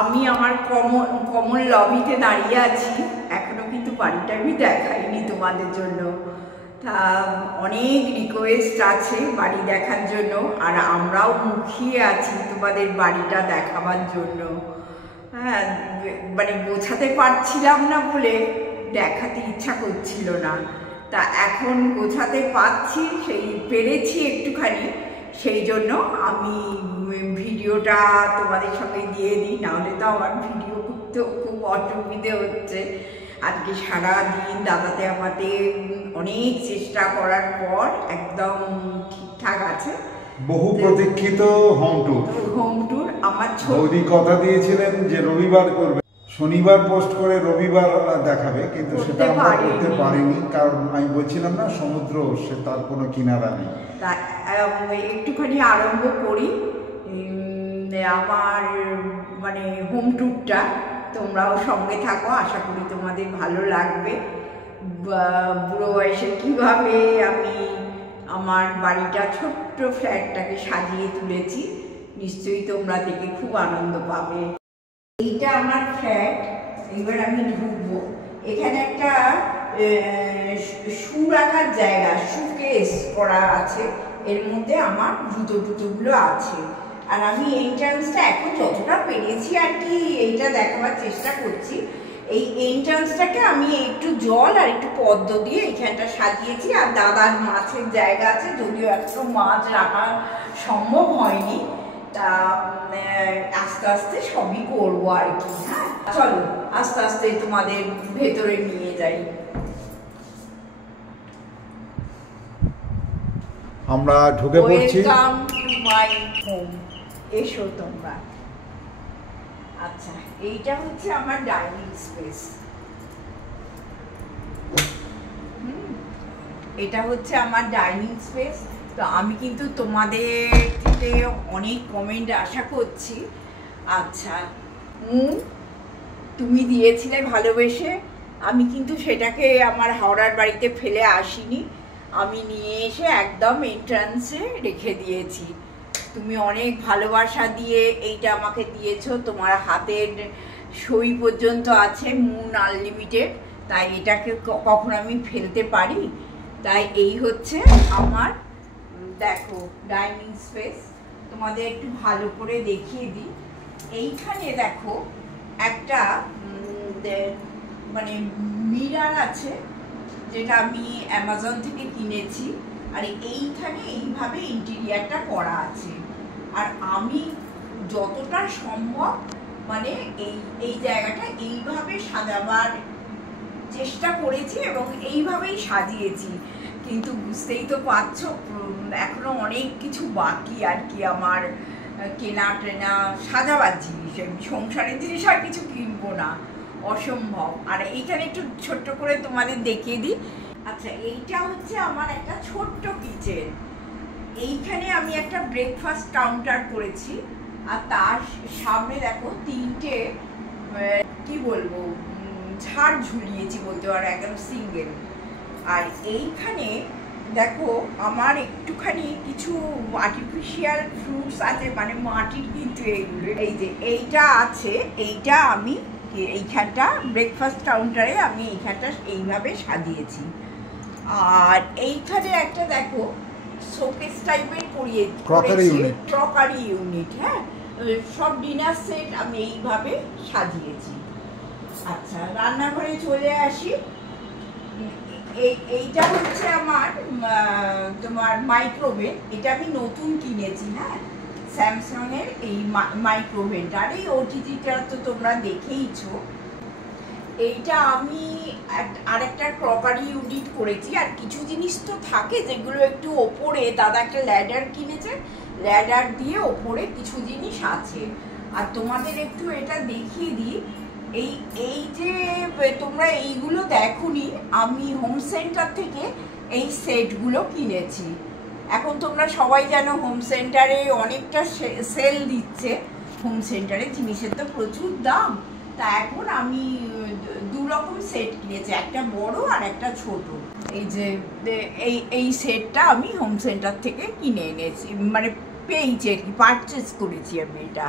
আমি আমার কমন লবিতে দাঁড়িয়ে আছি, এখনো কিন্তু বাড়িটা আমি দেখাইনি তোমাদের জন্য। তা অনেক রিকোয়েস্ট আছে বাড়ি দেখার জন্য, আর আমরাও মুখিয়ে আছি তোমাদের বাড়িটা দেখাবার জন্য। হ্যাঁ, মানে গোছাতে পারছিলাম না বলে দেখাতে ইচ্ছা করছিল না। তা এখন গোছাতে পারছি, পেরেছি একটুখানি, সেই জন্য আমি ভিডিওটা তোমাদের সঙ্গে দিয়ে দিই, নাহলে তো আমার ভিডিও করতেও খুব অসুবিধে হচ্ছে। আজকে সারাদিন দাদাতে আমাদের অনেক চেষ্টা করার পর একদম ঠিকঠাক আছে। বহু প্রতীক্ষিত হোম ট্যুর আমার বৌদি কথা দিয়েছিলেন যে রবিবার করবে, শনিবার পোস্ট করে রবিবার দেখাবে, কিন্তু সেটা আমরা করতে পারিনি, কারণ আমি বলছিলাম না সমুদ্র, সে তার কোনো কিনারা নেই। তা একটুখানি আরম্ভ করি আমার মানে হোম ট্যুরটা, তোমরাও সঙ্গে থাকো, আশা করি তোমাদের ভালো লাগবে। বুড়ো বয়সে কীভাবে আমি আমার বাড়িটা, ছোট্ট ফ্ল্যাটটাকে সাজিয়ে তুলেছি, নিশ্চয়ই তোমরা দেখে খুব আনন্দ পাবে। এইটা আমার ফ্ল্যাট। এবার আমি ঢুকবো, এখানে একটা শু রাখার জায়গা, শোকেস করা আছে, এর মধ্যে আমার জুতোগুলো আছে। আর আমি এন্ট্রান্সটা এখন যতটা পেরেছি আর কি এইটা দেখাবার চেষ্টা করছি। এই এন্ট্রান্সটাকে আমি একটু জল আর একটু পদ্ম দিয়ে এইখানটা সাজিয়েছি। আর দাদার মাছের জায়গা আছে, যদিও একটু মাছ রাখা সম্ভব হয়নি, তা আস্তে আস্তে সবই করবো আর কি। হ্যাঁ, চলো আস্তে আস্তে তোমাদের ভেতরে নিয়ে যাই। আমরা ঢুকে পড়ছি। ওয়েলকাম টু মাই হোম, এসো তোমরা। আচ্ছা, এইটা হচ্ছে আমার ডাইনিং স্পেস। এটা হচ্ছে আমার ডাইনিং স্পেস। তো আমি কিন্তু তোমাদের থেকে অনেক কমেন্ট আশা করছি। আচ্ছা, তুমি দিয়েছিলে ভালোবেসে, আমি কিন্তু সেটাকে আমার হাওড়ার বাড়িতে ফেলে আসিনি, আমি নিয়ে এসে একদম এন্ট্রান্সে রেখে দিয়েছি। তুমি অনেক ভালোবাসা দিয়ে এইটা আমাকে দিয়েছো, তোমার হাতের সই পর্যন্ত আছে, মুন আনলিমিটেড, তাই এটাকে কখনো আমি ফেলতে পারি। তাই এই হচ্ছে আমার, দেখো, ডাইনিং স্পেস। তোমাদের একটু ভালো করে দেখিয়ে দিই। এইখানে দেখো একটা মানে মিরর আছে, যেটা আমি অ্যামাজন থেকে কিনেছি। আর এইখানে এইভাবে ইন্টেরিয়ারটা করা আছে। আর আমি যতটা সম্ভব মানে এই জায়গাটা এইভাবে সাজাবার চেষ্টা করেছি এবং এইভাবেই সাজিয়েছি। কিন্তু বুঝতেই তো পারছো, এখনো অনেক কিছু বাকি আর কি আমার কেনা টেনা, সাজাবার জিনিস, সংসারের জিনিস আর কিছু কিনবো না, অসম্ভব। আর এইখানে একটু ছোট্ট করে তোমাদের দেখিয়ে দিই। আচ্ছা, এইটা হচ্ছে আমার একটা ছোট্ট কিচেন। এইখানে আমি একটা ব্রেকফাস্ট কাউন্টার করেছি, আর তার সামনে দেখো তিনটে কি বলবো ঝাড় ঝুলিয়েছি বলতে পারো, একদম সিঙ্গেল। আর এইখানে দেখো আমার একটুখানি কিছু আর্টিফিশিয়াল ফ্রুটস আছে, মানে মাটির কিন্তু এইগুলো, এই যে এইটা আছে, এইটা আমি এইখানটা ব্রেকফাস্ট কাউন্টারে আমি এইখানটা এইভাবে সাজিয়েছি। আর এইখানে একটা দেখো শোকেস টাইপের করিয়েছি, ক্রকারি ইউনিট। হ্যাঁ, সব ডিনার সেট আমি এইভাবে সাজিয়েছি। আচ্ছা, রান্নাঘরে চলে আসি। এইটা হচ্ছে আমার তোমার মাইক্রোওয়েভ, এটা আমি নতুন কিনেছি। হ্যাঁ, স্যামসাং এর এই মাইক্রোওয়েভটা। আর এই ওটিজিটা তো তোমরা দেখেইছো। এইটা আমি আরেকটা ক্রকারি ইউনিট করেছি। আর কিছু জিনিস তো থাকে যেগুলো একটু ওপরে, দাদা একটা ল্যাডার কিনেছে, ল্যাডার দিয়ে ওপরে কিছু জিনিস আছে। আর তোমাদের একটু এটা দেখিয়ে দিই, এই যে তোমরা এইগুলো দেখোনি, আমি হোম সেন্টার থেকে এই সেটগুলো কিনেছি। এখন তোমরা সবাই জানো হোম সেন্টারে অনেকটা সেল দিচ্ছে, হোম সেন্টারে জিনিসের তো প্রচুর দাম। তা এখন আমি 2 রকম সেট কিনেছি, একটা বড় আর একটা ছোট। এই যে এই সেটটা আমি হোম সেন্টার থেকে কিনে এনেছি, মানে পেয়েছি আর কি, পারচেস করেছি আমি এটা।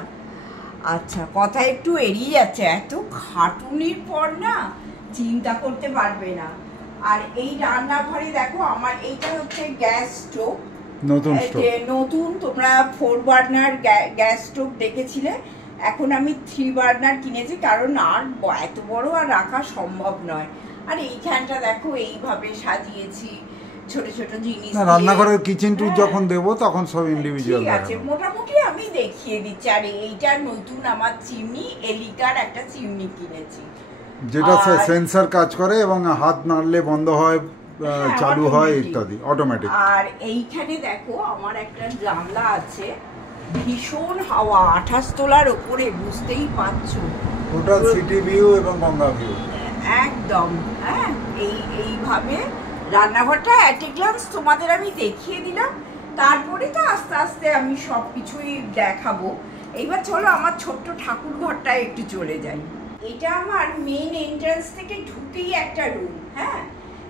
আচ্ছা, কথা একটু এড়িয়ে যাচ্ছে, এত খাটুনির পর না চিন্তা করতে পারবে না। আর এই রান্নাঘরে দেখো আমার এইটা হচ্ছে গ্যাস স্টোভ, নতুন। তোমরা 4 বার্নার গ্যাস স্টোভ দেখেছিলে, এখন আমি 3 বার্নার কিনেছি, কারণ আর এত বড় আর রাখা সম্ভব নয়। আর এইখানটা দেখো এইভাবে সাজিয়েছি ছোট ছোট জিনিস। রান্নাঘরের কিচেন টুর যখন দেবো তখন সব ইন্ডিভিজুয়াল ঠিক আছে, মোটামুটি আমি দেখিয়ে দিচ্ছি। আর এইটা নতুন আমার চিমনি, এলিকার একটা চিমনি কিনেছি, যেটা সেন্সর কাজ করে এবং হাত নাড়লে বন্ধ হয়, চালু হয় ইত্যাদি, অটোমেটিক। আর এইখানে দেখো আমার একটা জানলা আছে, ভীষণ হাওয়া, 28 তলার উপরে, বুঝতেই পারছো, টোটাল সিটি ভিউ এবং গঙ্গা ভিউ একদম। হ্যাঁ, এইভাবে রান্নাঘরটা অ্যাট এ গ্লান্স তোমাদের আমি দেখিয়ে দিলাম, তারপরে তো আস্তে আস্তে আমি সব কিছুই দেখাবো। এইবার চলো আমার ছোট্ট ঠাকুর ঘরটায় একটু চলে যাই। এটা আমার মেন এন্ট্রান্স থেকে ঢুকেই একটা রুম। হ্যাঁ,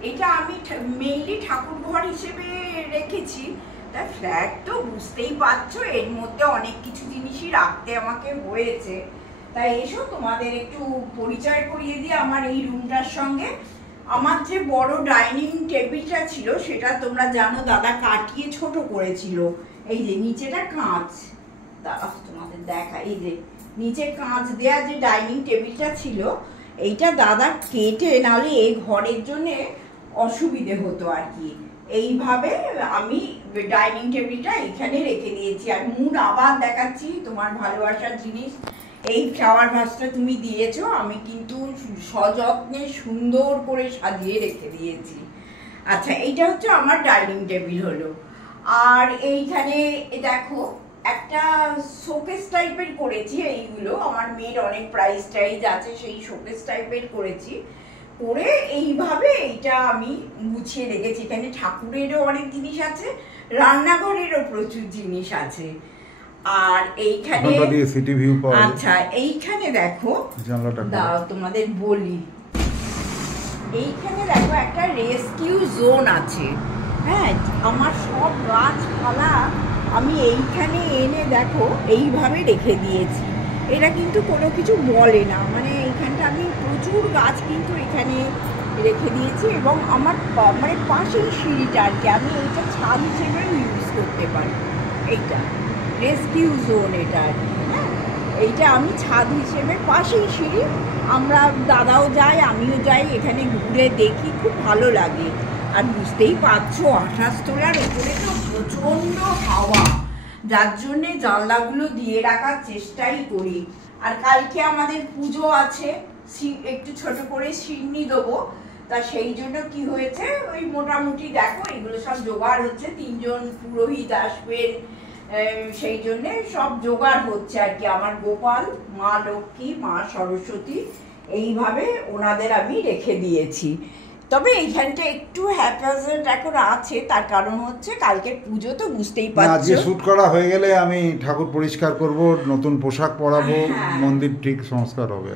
এটা আমি মেইনলি ঠাকুর ঘর হিসেবে রেখেছি। তা ফ্ল্যাট তো বুঝতেই পারছো, এর মধ্যে অনেক কিছু জিনিসই রাখতে আমাকে হয়েছে। তাই এসো তোমাদের একটু পরিচয় করিয়ে দিই আমার এই রুমটার সঙ্গে। আমার যে বড় ডাইনিং টেবিলটা ছিল সেটা তোমরা জানো দাদা কাটিয়ে ছোট করেছিল। এই যে নিচেটা কাঁচ, তোমাদের দেখা, এই যে নিচে কাঁচ দেয়া যে ডাইনিং টেবিলটা ছিল, এইটা দাদা কেটে, নাহলে এই ঘরের জন্য অসুবিধে হতো আর কি। এইভাবে আমি ডাইনিং টেবিলটা এখানে রেখে দিয়েছি। আর মুড আবার দেখাচ্ছি তোমার ভালোবাসার জিনিস, এই ফ্লাওয়ার ভাসটা তুমি দিয়েছো, আমি কিন্তু সযত্নে সুন্দর করে সাজিয়ে রেখে দিয়েছি। আচ্ছা, এইটা হচ্ছে আমার ডাইনিং টেবিল হলো। আর এইখানে দেখো একটা শোকেস টাইপের করেছি, এইগুলো আমার মেয়ের অনেক প্রাইস টাইজ আছে, সেই শোকেস টাইপের করেছি, করে এইভাবে এইটা আমি গুছিয়ে রেখেছি। এখানে ঠাকুরেরও অনেক জিনিস আছে, রান্নাঘরেরও প্রচুর জিনিস আছে। আর এইখানে সিটি ভিউ পাওয়া। আচ্ছা, এইখানে দেখো দাও তোমাদের বলি, এইখানে দেখো একটা রেস্কিউ জোন আছে। হ্যাঁ, আমার সব গাছপালা আমি এইখানে এনে দেখো এইভাবে রেখে দিয়েছি। এটা কিন্তু কোনো কিছু বলে না, মানে এইখানটা আমি প্রচুর গাছ কিন্তু এখানে রেখে দিয়েছি। এবং আমার মানে পাশেই সিঁড়িটা আর কি, আমি এইটা ছাদ হিসেবে ইউজ করতে পারি। এইটা রেস্কিউ জোন এটা আর কি। হ্যাঁ, এইটা আমি ছাদ হিসেবে, পাশেই সিঁড়ি, আমরা দাদাও যাই আমিও যাই, এখানে ঘুরে দেখি, খুব ভালো লাগে। আর বুঝতেই পারছো 28 তলার উপরে তো প্রচণ্ড হাওয়া, যার জন্যে জানলাগুলো দিয়ে রাখার চেষ্টাই করি। আর কালকে আমাদের পুজো আছে, একটু ছোট করে সিন্নি দেবো, তা সেই জন্য কি হয়েছে, ওই মোটামুটি দেখো এগুলো সব জোগাড় হচ্ছে, 3 জন পুরোহিত আসবেন, সেই জন্যে সব জোগাড় হচ্ছে আর কি। আমার গোপাল, মা লক্ষ্মী, মা সরস্বতী, এইভাবে ওনাদের আমি রেখে দিয়েছি। তবে এইখানটা একটু হ্যাপাজেন্ট এখন আছে, তার কারণ হচ্ছে কালকে পুজো তো বুঝতেই পারছো। আজকে শুট করা হয়ে গেলে আমি ঠাকুর পরিষ্কার করব, নতুন পোশাক পরাবো, মন্দির ঠিক সংস্কার হবে।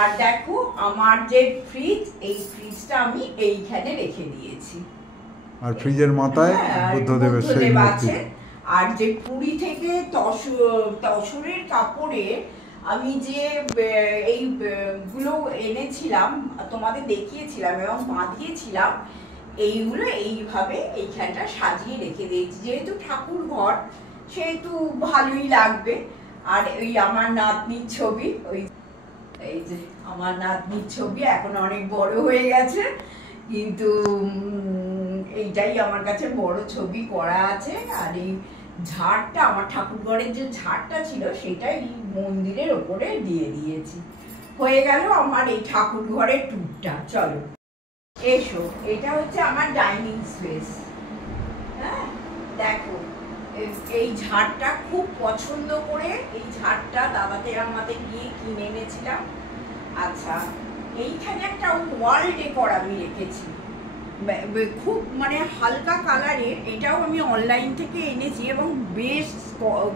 আর দেখো আমার যে ফ্রিজ, এই ফ্রিজটা আমি এইখানে রেখে দিয়েছি। আর ফ্রিজের মাথায় বুদ্ধদেবের সেই মূর্তি। আর যে পুরী থেকে তসরের কাপড়ে আমি যে এইগুলো এনেছিলাম, তোমাদের দেখিয়েছিলাম এবং বাঁধিয়েছিলাম, এইগুলো এইভাবে এইখানটা সাজিয়ে রেখে দিয়েছি। যেহেতু ঠাকুর ঘর সেহেতু ভালোই লাগবে। আর ওই আমার নাতনির ছবি, ওই এই যে আমার নাতনির ছবি, এখন অনেক বড় হয়ে গেছে, কিন্তু এইটাই আমার কাছে বড় ছবি করা আছে। আর এই ঝাড়টা, আমার ঠাকুর ঘরের যে ঝাড়টা ছিল সেটাই মন্দিরের ওপরে দিয়ে দিয়েছি। হয়ে গেল আমার এই ঠাকুর ঘরের টুরটা। চলো এসো, এটা হচ্ছে আমার ডাইনিং স্পেস। হ্যাঁ, দেখো এই ঝাড়টা খুব পছন্দ করে, এই ঝাড়টা দাদাতে আমাদের গিয়ে কিনে এনেছিলাম। আচ্ছা, এইখানে একটা ওয়াল ডেকর আমি রেখেছি। খুব মানে হালকা কালারের, এটাও আমি অনলাইন থেকে এনেছি এবং বেশ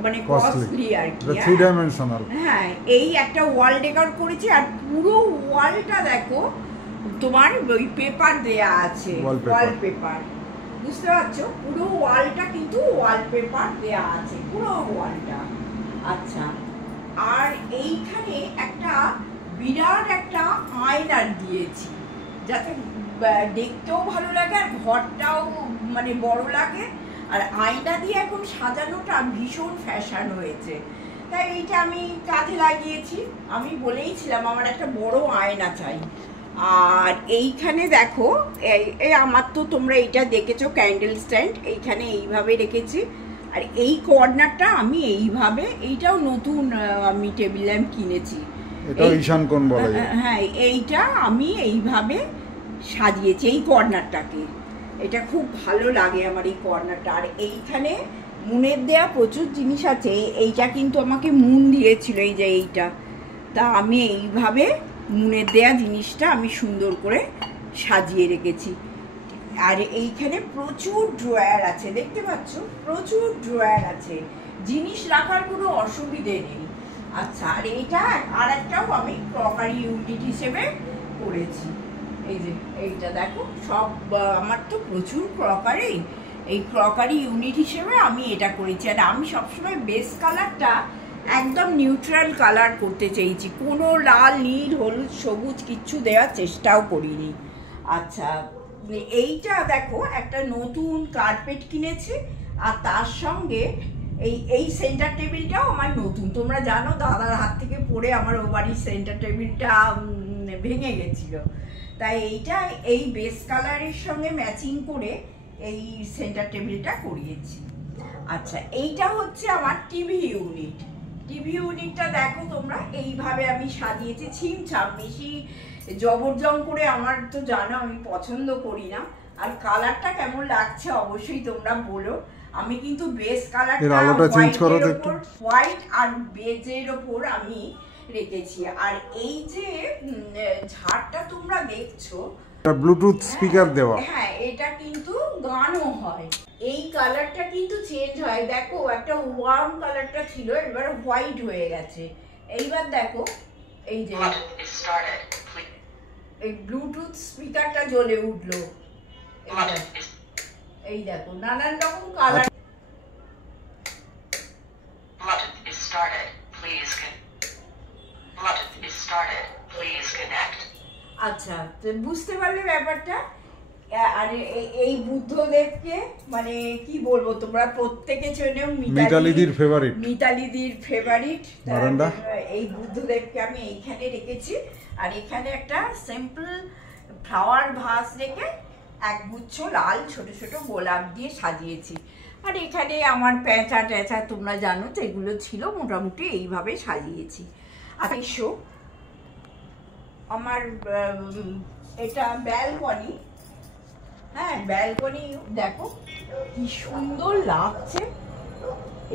মানে কস্টলি আর কি। 3 ডাইমেনশনাল। হ্যাঁ, এই একটা ওয়াল ডেকোর করেছি আর পুরো ওয়ালটা দেখো তোমার ওই পেপার দেয়া আছে, ওয়ালপেপার, বুঝতে পারছো? পুরো ওয়ালটা কিন্তু ওয়ালপেপার দেয়া আছে, পুরো ওয়ালটা। আচ্ছা, আর এইখানে একটা বিরাট একটা আয়না দিয়েছি, যাতে দেখতেও ভালো লাগে আর ঘরটাও মানে বড় লাগে। আর আয়না দিয়ে এখন সাজানোটা ভীষণ ফ্যাশন হয়েছে, তাই এইটা আমি কাজে লাগিয়েছি। আমি বলেইছিলাম আমার একটা বড় আয়না চাই। আর এইখানে দেখো, এই আমার তো তোমরা এইটা দেখেছো ক্যান্ডেল স্ট্যান্ড, এইখানে এইভাবে রেখেছি। আর এই কর্নারটা আমি এইভাবে, এইটাও নতুন আমি টেবিল ল্যাম্প কিনেছি, এটা ঈশান কোণ বলা যায়। হ্যাঁ, এইটা আমি এইভাবে সাজিয়েছি এই কর্নারটাকে। এটা খুব ভালো লাগে আমার এই কর্নারটা। আর এইখানে মুনের দেয়া প্রচুর জিনিস আছে। এইটা কিন্তু আমাকে মুন দিয়েছিল, এই যে এইটা, তা আমি এইভাবে মুনের দেয়া জিনিসটা আমি সুন্দর করে সাজিয়ে রেখেছি। আর এইখানে প্রচুর ড্রয়ার আছে, দেখতে পাচ্ছ, প্রচুর ড্রয়ার আছে, জিনিস রাখার কোনো অসুবিধে নেই। আচ্ছা, আর এইটা আর একটাও আমি ক্রকারি ইউনিট হিসেবে করেছি। এই যে এইটা দেখো, সব আমার তো প্রচুর ক্রকারি, এই ক্রকারি ইউনিট হিসেবে আমি এটা করেছি। আর আমি সবসময় বেস কালারটা একদম নিউট্রাল কালার করতে চেয়েছি, কোনো লাল, নীল, হলুদ, সবুজ কিচ্ছু দেওয়ার চেষ্টাও করিনি। আচ্ছা, এইটা দেখো একটা নতুন কার্পেট কিনেছি, আর তার সঙ্গে এই সেন্টার টেবিলটাও আমার নতুন। তোমরা জানো দাদার হাত থেকে পড়ে আমার ও বাড়ির সেন্টার টেবিলটা ভেঙে গেছিল, তাই এইটা এই বেস কালারের সঙ্গে ম্যাচিং করে এই সেন্টার টেবিলটা করিয়েছি। আচ্ছা, এইটা হচ্ছে আমার টিভি ইউনিট। টিভি ইউনিটটা দেখো তোমরা, এইভাবে আমি সাজিয়েছি, ছিমছাম, বেশি জবরজং করে আমার তো জানো আমি পছন্দ করি না। আর কালারটা কেমন লাগছে অবশ্যই তোমরা বলো। আমি কিন্তু বেস কালারটা হোয়াইট আর বেজের ওপর আমি রেখেছি। আর এই যে ঝাড়টা তোমরা দেখছো, ব্লুটুথ স্পিকার দেওয়া, হ্যাঁ, এটা কিন্তু গানও হয়। এই কালারটা কিন্তু চেঞ্জ হয়, দেখো একটা ওয়ার্ম কালারটা ছিল, এবার হোয়াইট হয়ে গেছে। এইবার দেখো এই যে এই ব্লুটুথ স্পিকারটা জ্বলে উঠলো, এই দেখো নানান রকম কালার। আচ্ছা, বুঝতে পারলে ব্যাপারটা। আর এই বুদ্ধদেবকে মানে কি বলবো, তোমরা প্রত্যেকে চেনো, মিতালিদির ফেভারিট, মিতালিদির ফেভারিট। এই বুদ্ধদেবকে আমি এইখানে রেখেছি। আর এখানে একটা সিম্পল ফ্লাওয়ার ভাস রেখে একগুচ্ছ লাল ছোট ছোট গোলাপ দিয়ে সাজিয়েছি। আর এখানে আমার প্যাঁচা ট্যাঁচা তোমরা জানো তো, এগুলো ছিল, মোটামুটি এইভাবে সাজিয়েছি। আর এসো, আমার এটা ব্যালকনি। হ্যাঁ, ব্যালকনি দেখো কি সুন্দর লাগছে।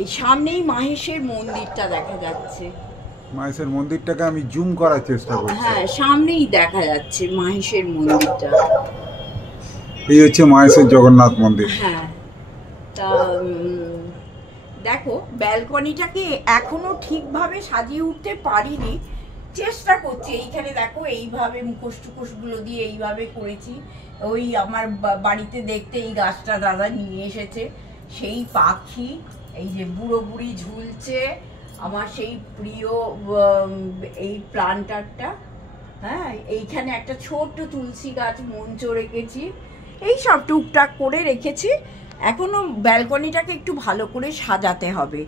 এই সামনেই মাহেশের মন্দিরটা দেখা যাচ্ছে, মাহেশের মন্দিরটাকে আমি জুম করার চেষ্টা করছি। হ্যাঁ, সামনেই দেখা যাচ্ছে মাহেশের মন্দিরটা। এই হচ্ছে মাহেশের জগন্নাথ মন্দির। হ্যাঁ, তা দেখো ব্যালকনিটাকে এখনো ঠিকভাবে সাজিয়ে উঠতে পারিনি, চেষ্টা করছি। এইখানে দেখো এইভাবে মুখোশ টুকোশগুলো দিয়ে এইভাবে করেছি। ওই আমার বাড়িতে দেখতে এই গাছটা দাদা নিয়ে এসেছে, সেই পাখি, এই যে বুড়ো বুড়ি ঝুলছে, আমার সেই প্রিয় এই প্লান্টারটা। হ্যাঁ, এইখানে একটা ছোট্ট তুলসী গাছ মঞ্চ রেখেছি, এই সব টুকটাক করে রেখেছি। এখনো ব্যালকনিটাকে একটু ভালো করে সাজাতে হবে।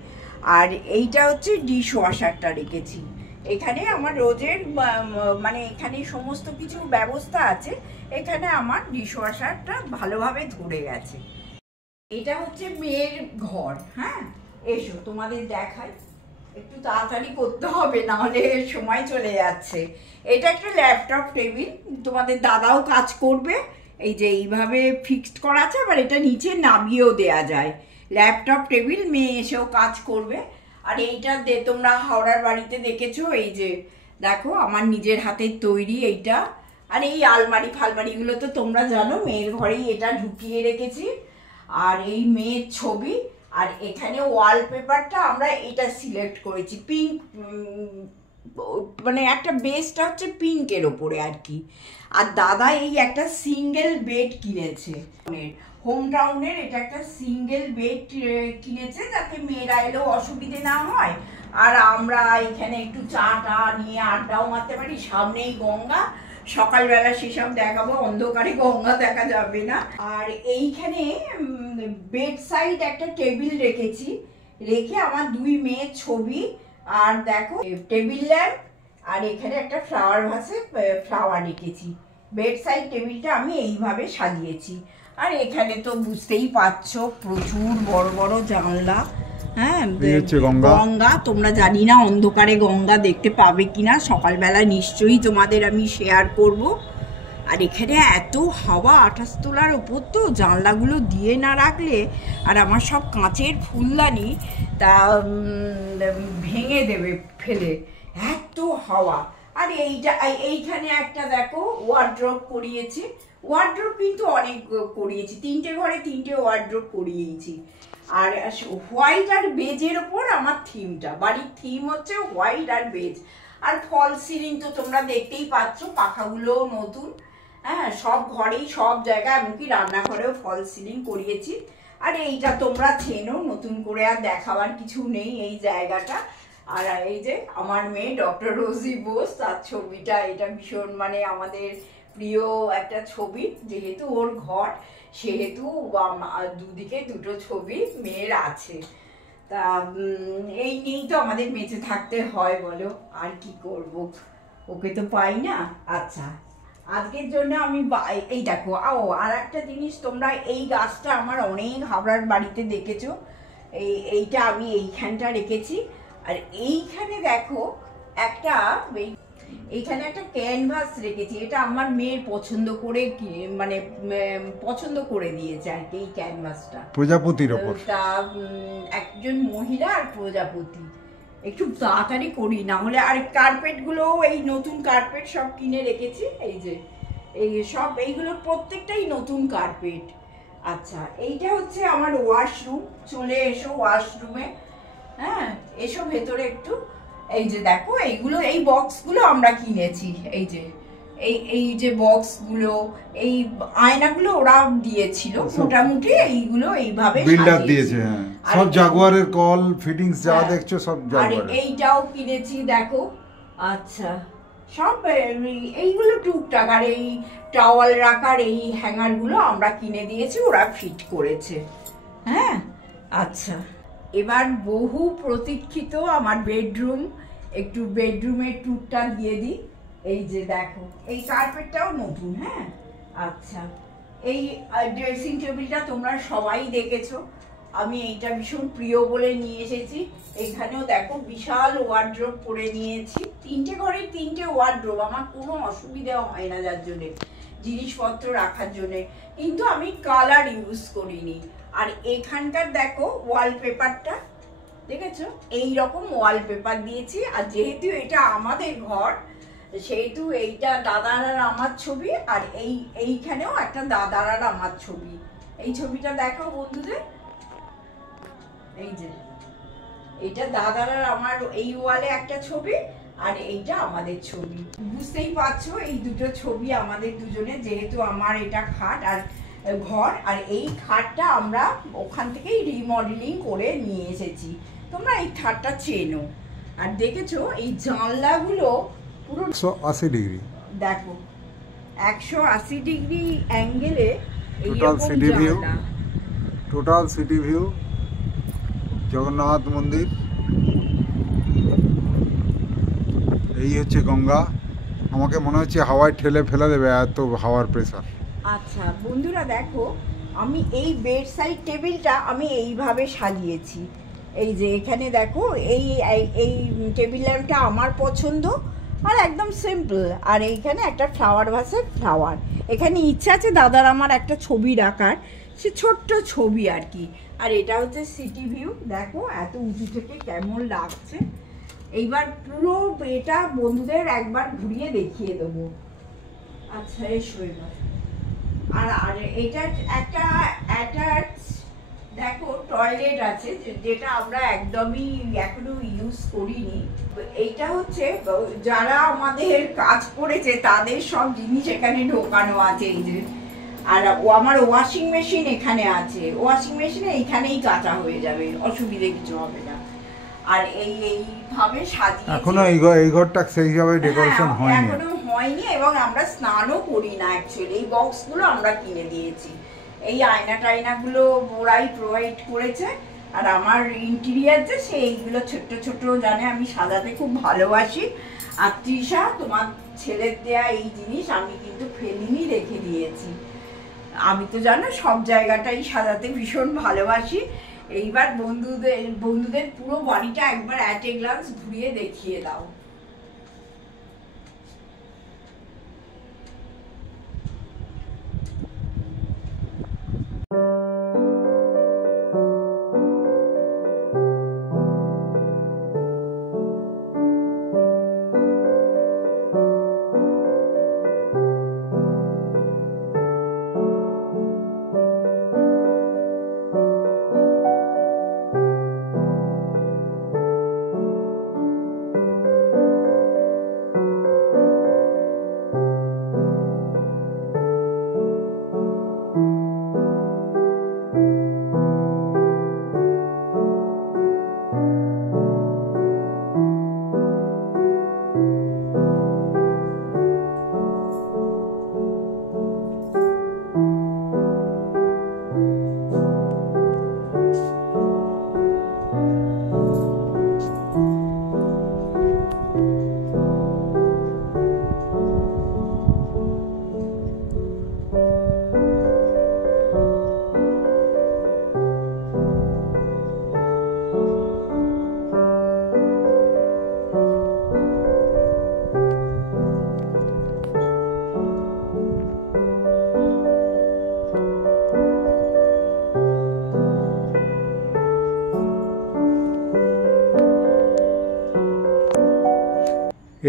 আর এইটা হচ্ছে ডিশ ওয়াশারটা রেখেছি এখানে। আমার রোজের মানে এখানে সমস্ত কিছু ব্যবস্থা আছে, এখানে আমার ডিশ ওয়াশারটা ভালোভাবে ধরে গেছে। এটা হচ্ছে মেয়ের ঘর। হ্যাঁ, এসো তোমাদের দেখাই, একটু তাড়াতাড়ি করতে হবে, নাহলে সময় চলে যাচ্ছে। এটা একটা ল্যাপটপ টেবিল, তোমাদের দাদাও কাজ করবে। এই যে এইভাবে ফিক্সড করা আছে, আবার এটা নিচে নামিয়েও দেয়া যায়। ল্যাপটপ টেবিল, মেয়ে এসেও কাজ করবে। আর এইটা তোমরা হাওড়ার বাড়িতে দেখেছো, এই যে দেখো আমার নিজের হাতের তৈরি এইটা। আর এই আলমারি ফালমারিগুলো তো তোমরা জানো, মেয়ের ঘরেই এটা ঢুকিয়ে রেখেছি। আর এই মেয়ের ছবি, আর এখানে ওয়ালপেপারটা আমরা এটা সিলেক্ট করেছি পিঙ্ক, মানে একটা বেসটা হচ্ছে পিঙ্কের ওপরে আর কি। আর দাদা এই একটা সিঙ্গেল বেড কিনেছে, হোম টাউনের এটা একটা সিঙ্গেল বেড কিনেছে, যাতে মেয়েরা এলেও অসুবিধে না হয়, আর আমরা এখানে একটু চা টা নিয়ে আড্ডাও মারতে পারি। সামনেই গঙ্গা, সকালবেলা সেসব দেখাবো, অন্ধকারে গঙ্গা দেখা যাবে না। আর এইখানে বেড সাইড একটা টেবিল রেখেছি, রেখে আমার 2 মেয়ের ছবি, আর দেখো টেবিল ল্যাম্প, আর এখানে একটা ফ্লাওয়ার ভাসে ফ্লাওয়ার রেখেছি। বেড সাইড টেবিলটা আমি এইভাবে সাজিয়েছি। আর এখানে তো বুঝতেই পারছো প্রচুর বড় বড় জানলা। হ্যাঁ, গঙ্গা, তোমরা জানি না অন্ধকারে গঙ্গা দেখতে পাবে কিনা, সকালবেলা নিশ্চয়ই তোমাদের আমি শেয়ার করব। আর এখানে এত হাওয়া, 28 তলার ওপর তো, জানলাগুলো দিয়ে না রাখলে, আর আমার সব কাঁচের ফুলদানি তা ভেঙে দেবে ফেলে, এত হাওয়া। আর এইখানে একটা দেখো ওয়ার্ড্রপ করিয়েছি, ওয়ার্ড্রপ কিন্তু অনেক করিয়েছি, 3টে ঘরে 3টে ওয়ার্ড্রপ করিয়েছি। আর হোয়াইট আর বেজের ওপর আমার থিমটা, বাড়ির থিম হচ্ছে হোয়াইট আর বেজ। আর ফল সিলিং তো তোমরা দেখতেই পাচ্ছ, পাখাগুলোও নতুন। হ্যাঁ, সব ঘরেই সব জায়গায়, এমনকি রান্নাঘরেও ফল সিলিং করিয়েছি। আর এইটা তোমরা চেনো, নতুন করে আর দেখাবার কিছু নেই এই জায়গাটা। আর এই যে আমার মেয়ে ডক্টর রোজি বোস, তার ছবিটা, এটা ভীষণ মানে আমাদের প্রিয় একটা ছবি, যেহেতু ওর ঘর সেহেতু দুদিকে 2টো ছবি মেয়ের আছে। তা এই নিয়েই তো আমাদের বেঁচে থাকতে হয়, বলো, আর কি করব, ওকে তো পাই না। আচ্ছা, আজকের জন্য আমি এই দেখো, আর একটা জিনিস, তোমরা এই গাছটা আমার অনেক হাবড়ার বাড়িতে দেখেছো, এইটা আমি এইখানটা রেখেছি। আর এইখানে দেখো একটা, এইখানে একটা ক্যানভাস রেখেছি, এটা আমার মেয়ের পছন্দ করে, মানে পছন্দ করে দিয়েছে আর কি, এই ক্যানভাসটা প্রজাপতির ওপর, একজন মহিলা আর প্রজাপতি। একটু তাড়াতাড়ি করি না হলে। আর কার্পেটগুলো, এই নতুন কার্পেট সব কিনে রেখেছি, এই যে এই সব, এইগুলো প্রত্যেকটাই নতুন কার্পেট। আচ্ছা, এইটা হচ্ছে আমার ওয়াশরুম, চলে এসো ওয়াশরুমে। হ্যাঁ, এসো ভেতরে একটু। এই যে দেখো, এইগুলো, এই বক্সগুলো আমরা কিনেছি, এই যে এই যে বক্সগুলো, এই আয়নাগুলো ওরা দিয়েছিল মোটামুটি, এইগুলো এইভাবে বিল্ডার দিয়েছে। হ্যাঁ, সব জাগুয়ারের কল ফিটিংস যা দেখছো সব জাগুয়ার। আর এইটাও কিনেছি দেখো। আচ্ছা, সব এইগুলো টুকটাক, আর এই টাওয়াল রাখার এই হ্যাঙ্গারগুলো আমরা কিনে দিয়েছি, ওরা ফিট করেছে। হ্যাঁ, আচ্ছা, এবার বহু প্রতীক্ষিত আমার বেডরুম, একটু বেডরুমের টুকটা দিয়ে দিই। এই যে দেখো, এই কার্পেটটাও নতুন। হ্যাঁ, আচ্ছা, এই ড্রেসিং টেবিলটা তোমরা সবাই দেখেছো, আমি এইটা ভীষণ প্রিয় বলে নিয়ে এসেছি। এখানেও দেখো বিশাল ওয়ার্ড্রোব করে নিয়েছি, 3টে ঘরে 3টে ওয়ার্ড্রোব, আমার কোনো অসুবিধা হয় না যার জন্যে, জিনিসপত্র রাখার জন্যে, কিন্তু আমি কালার ইউজ করিনি। আর এখানকার দেখো ওয়ালপেপারটা দেখেছো, এইরকম ওয়ালপেপার দিয়েছি। আর যেহেতু এটা আমাদের ঘর, সেহেতু এইটা দাদার আর আমার ছবি, আর এইখানেও একটা দাদার আর আমার ছবি। এই ছবিটা দেখো বন্ধুদের, এই যে এইটা দাদার আর আমার, এই ওয়ালে একটা ছবি, আর এইটা আমাদের ছবি। বুঝতেই পারছো, এই 2টো ছবি আমাদের দুজনের, যেহেতু আমার এটা খাট আর ঘর, আর এই খাটটা আমরা ওখান থেকেই রিমডেলিং করে নিয়ে এসেছি। তোমরা এই খাটটা চেনো। আর দেখেছো এই জানলাগুলো পুরো 180 ডিগ্রি, দেখো 180 ডিগ্রি অ্যাঙ্গেলে, টোটাল সিটি ভিউ, জগন্নাথ মন্দির, এই হচ্ছে গঙ্গা। আমাকে মনে হচ্ছে হাওয়ায় ঠেলে ফেলে দেবে, এত হাওয়ার প্রেসার। আচ্ছা বন্ধুরা দেখো, আমি এই বেড সাইড টেবিলটা আমি এইভাবে সাজিয়েছি। এই যে এখানে দেখো, এই এই টেবিল ল্যাম্পটা আমার পছন্দ, আর একদম সিম্পল। আর এইখানে একটা ফ্লাওয়ার ভাসে ফ্লাওয়ার। এখানে ইচ্ছা আছে দাদার আমার একটা ছবি রাখার, সে ছোট্ট ছবি আর কি। আর এটা হচ্ছে সিটি ভিউ, দেখো এত উঁচু থেকে কেমন লাগছে। এইবার পুরো এটা বন্ধুদের একবার ঘুরিয়ে দেখিয়ে দেবো। আচ্ছা এসো এবার। আর এটা একটা অ্যাটাচ দেখো টয়লেট আছে, যেটা আমরা একদমই এখনো ইউজ করিনি। এইটা হচ্ছে যারা আমাদের কাজ করেছে তাদের সব জিনিস এখানে ঢোকানো আছে। এই যে, আর আমার ওয়াশিং মেশিন এখানে আছে, ওয়াশিং মেশিনে এইখানেই কাঁচা হয়ে যাবে, অসুবিধে কিছু হবে না। আর এইভাবে সাজিয়ে এখনো এই ঘরটা সেইভাবে ডেকোরেশন হয়নি, এখনো হয়নি, এবং আমরা স্নানও করি না অ্যাকচুয়ালি। এই বক্সগুলো আমরা কিনে দিয়েছি, এই আয়না টায়নাগুলো ওরাই প্রোভাইড করেছে। আর আমার ইন্টেরিয়ার যে সেইগুলো ছোট্ট ছোট্ট জানে আমি সাজাতে খুব ভালোবাসি। আর তৃষা তোমার ছেলের দেয়া এই জিনিস আমি কিন্তু ফেলিনি, রেখে দিয়েছি। আমি তো জানো সব জায়গাটাই সাজাতে ভীষণ ভালোবাসি। এইবার বন্ধুদের পুরো বাড়িটা একবার অ্যাট এ গ্লান্স ঘুরিয়ে দেখিয়ে দাও।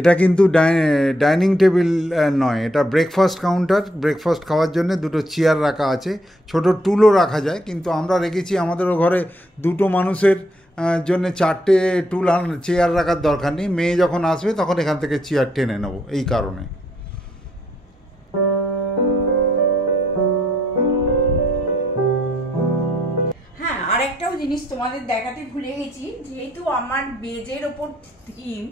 এটা কিন্তু ডাইনিং টেবিল নয়, এটা ব্রেকফাস্ট কাউন্টার। ব্রেকফাস্ট খাওয়ার জন্য দুটো চেয়ার রাখা আছে, ছোট টুলও রাখা যায়, কিন্তু আমরা রেখেছি আমাদেরও ঘরে দুটো মানুষের জন্য 4টে টুল আর চেয়ার রাখার দরকার নেই। মেয়ে যখন আসবে তখন এখান থেকে চেয়ার টেনে নেবো, এই কারণে। হ্যাঁ, আরেকটাও জিনিস তোমাদের দেখাতে ভুলে গেছি। যেহেতু আমার বেজের ওপর থিম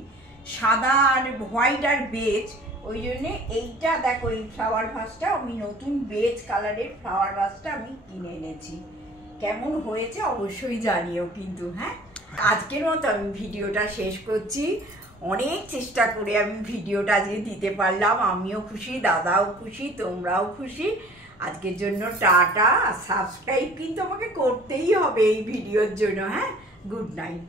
সাদা আর হোয়াইট আর বেজ, ওই জন্যে এইটা দেখো, এই ফ্লাওয়ার ভাসটা আমি নতুন বেজ কালারের ফ্লাওয়ার ভাসটা আমি কিনে এনেছি। কেমন হয়েছে অবশ্যই জানিও কিন্তু। হ্যাঁ, আজকের মতো আমি ভিডিওটা শেষ করছি। অনেক চেষ্টা করে আমি ভিডিওটা আজকে দিতে পারলাম, আমিও খুশি, দাদাও খুশি, তোমরাও খুশি। আজকের জন্য টাটা। সাবস্ক্রাইব কিন্তু আমাকে করতেই হবে এই ভিডিওর জন্য। হ্যাঁ, গুড নাইট।